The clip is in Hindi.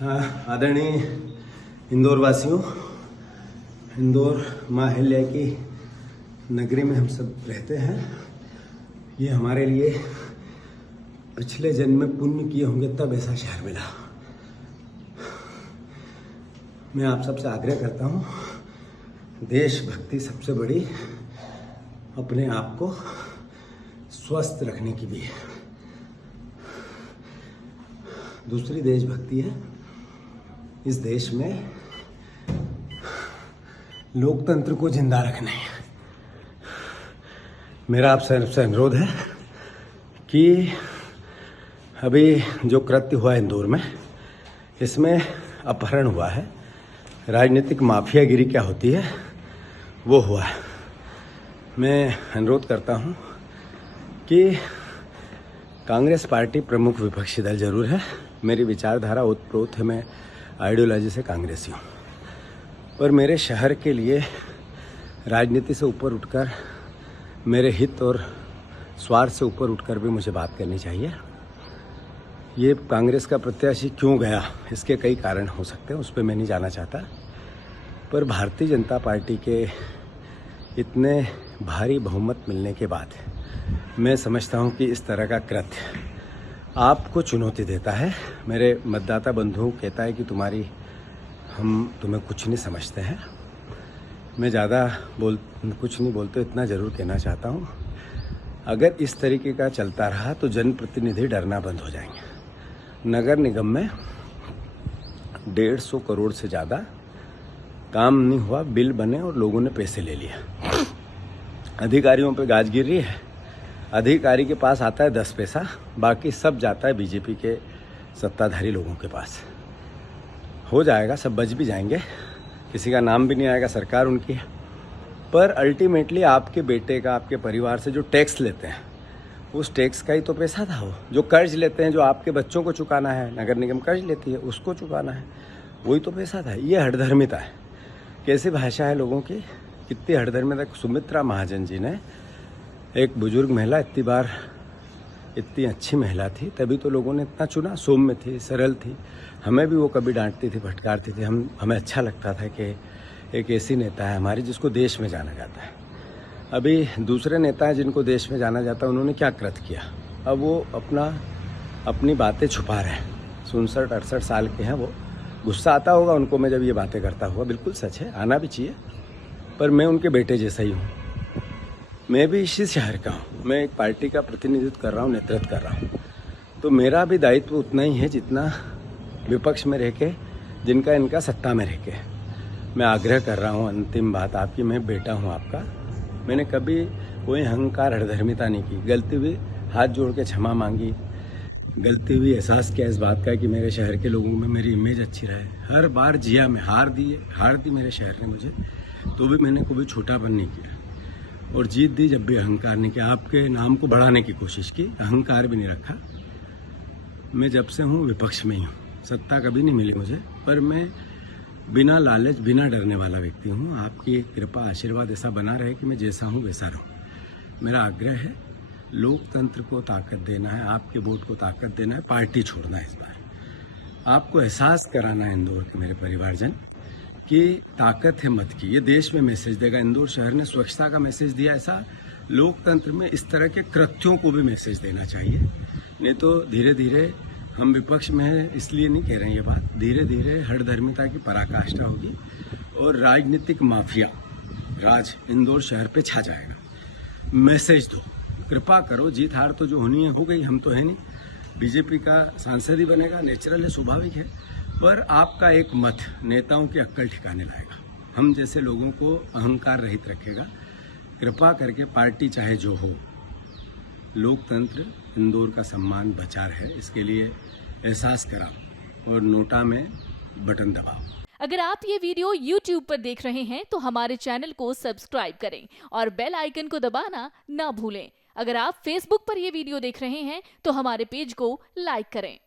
हाँ, आदरणीय इंदौर वासियों, इंदौर माँ अहिल्या की नगरी में हम सब रहते हैं। ये हमारे लिए पिछले जन्म में पुण्य किए होंगे तब ऐसा शहर मिला। मैं आप सबसे आग्रह करता हूँ, देशभक्ति सबसे बड़ी अपने आप को स्वस्थ रखने की भी है। दूसरी देशभक्ति है इस देश में लोकतंत्र को जिंदा रखना है। मेरा आप सबसे अनुरोध है कि अभी जो कृत्य हुआ इंदौर में, इसमें अपहरण हुआ है, राजनीतिक माफियागिरी क्या होती है वो हुआ है। मैं अनुरोध करता हूं कि कांग्रेस पार्टी प्रमुख विपक्षी दल जरूर है, मेरी विचारधारा ओतप्रोत है, मैं आइडियोलॉजी से कांग्रेसी हूँ, पर मेरे शहर के लिए राजनीति से ऊपर उठकर, मेरे हित और स्वार्थ से ऊपर उठकर भी मुझे बात करनी चाहिए। ये कांग्रेस का प्रत्याशी क्यों गया, इसके कई कारण हो सकते हैं, उस पर मैं नहीं जाना चाहता, पर भारतीय जनता पार्टी के इतने भारी बहुमत मिलने के बाद मैं समझता हूँ कि इस तरह का कृत्य आपको चुनौती देता है। मेरे मतदाता बंधु कहता है कि हम तुम्हें कुछ नहीं समझते हैं। मैं ज़्यादा कुछ नहीं बोलते, इतना ज़रूर कहना चाहता हूँ, अगर इस तरीके का चलता रहा तो जनप्रतिनिधि डरना बंद हो जाएंगे। नगर निगम में 150 करोड़ से ज़्यादा काम नहीं हुआ, बिल बने और लोगों ने पैसे ले लिए। अधिकारियों पे गाज गिर रही है, अधिकारी के पास आता है 10 पैसा, बाकी सब जाता है बीजेपी के सत्ताधारी लोगों के पास। हो जाएगा, सब बच भी जाएंगे, किसी का नाम भी नहीं आएगा, सरकार उनकी है, पर अल्टीमेटली आपके बेटे का, आपके परिवार से जो टैक्स लेते हैं, उस टैक्स का ही तो पैसा था वो। जो कर्ज लेते हैं, जो आपके बच्चों को चुकाना है, नगर निगम कर्ज लेती है, उसको चुकाना है, वही तो पैसा था। ये हठधर्मिता है। कैसी भाषा है लोगों की, कितनी हठधर्मिता। सुमित्रा महाजन जी ने, एक बुजुर्ग महिला, इतनी अच्छी महिला थी, तभी तो लोगों ने इतना चुना। सौम्य थी, सरल थी, हमें भी वो कभी डांटती थी, फटकारती थी, हमें अच्छा लगता था कि एक ऐसी नेता है हमारी जिसको देश में जाना जाता है। अभी दूसरे नेता हैं जिनको देश में जाना जाता है, उन्होंने क्या कृत्य किया, अब वो अपनी बातें छुपा रहे हैं। 67-68 साल के हैं वो, गुस्सा आता होगा उनको मैं जब ये बातें करता हुआ, बिल्कुल सच है, आना भी चाहिए, पर मैं उनके बेटे जैसा ही हूँ। मैं भी इसी शहर का हूँ, मैं एक पार्टी का प्रतिनिधित्व कर रहा हूँ, नेतृत्व कर रहा हूँ, तो मेरा भी दायित्व उतना ही है जितना विपक्ष में रह के, जिनका इनका सत्ता में रह के। मैं आग्रह कर रहा हूँ, अंतिम बात आपकी, मैं बेटा हूँ आपका, मैंने कभी कोई अहंकार हठधर्मिता नहीं की। गलती हुई हाथ जोड़ के क्षमा मांगी, गलती हुई एहसास किया इस बात का कि मेरे शहर के लोगों में मेरी इमेज अच्छी रहे। हर बार जिया मैं, हार दी मेरे शहर ने मुझे, तो भी मैंने कभी छोटापन नहीं किया, और जीत दी जब भी अहंकार नहीं किया। आपके नाम को बढ़ाने की कोशिश की, अहंकार भी नहीं रखा। मैं जब से हूँ विपक्ष में ही हूँ, सत्ता कभी नहीं मिली मुझे, पर मैं बिना लालच, बिना डरने वाला व्यक्ति हूँ। आपकी कृपा, आशीर्वाद ऐसा बना रहे कि मैं जैसा हूँ वैसा रहूँ। मेरा आग्रह है, लोकतंत्र को ताकत देना है, आपके वोट को ताकत देना है, पार्टी छोड़ना है। इस बार आपको एहसास कराना है इंदौर के मेरे परिवारजन कि ताकत है मत की। ये देश में मैसेज देगा। इंदौर शहर ने स्वच्छता का मैसेज दिया, ऐसा लोकतंत्र में इस तरह के कृत्यों को भी मैसेज देना चाहिए। नहीं तो धीरे धीरे, हम विपक्ष में हैं इसलिए नहीं कह रहे हैं ये बात, धीरे धीरे हठधर्मिता की पराकाष्ठा होगी और राजनीतिक माफिया राज इंदौर शहर पे छा जाएगा। मैसेज दो, कृपा करो। जीत हार तो जो होनी है हो गई, हम तो है नहीं, बीजेपी का सांसद ही बनेगा, नेचुरल है, स्वाभाविक है, पर आपका एक मत नेताओं की अक्ल ठिकाने लाएगा, हम जैसे लोगों को अहंकार रहित रखेगा। कृपा करके पार्टी चाहे जो हो, लोकतंत्र, इंदौर का सम्मान बचा रहे, इसके लिए एहसास कराओ और नोटा में बटन दबाओ। अगर आप ये वीडियो YouTube पर देख रहे हैं तो हमारे चैनल को सब्सक्राइब करें और बेल आइकन को दबाना ना भूलें। अगर आप Facebook पर ये वीडियो देख रहे हैं तो हमारे पेज को लाइक करें।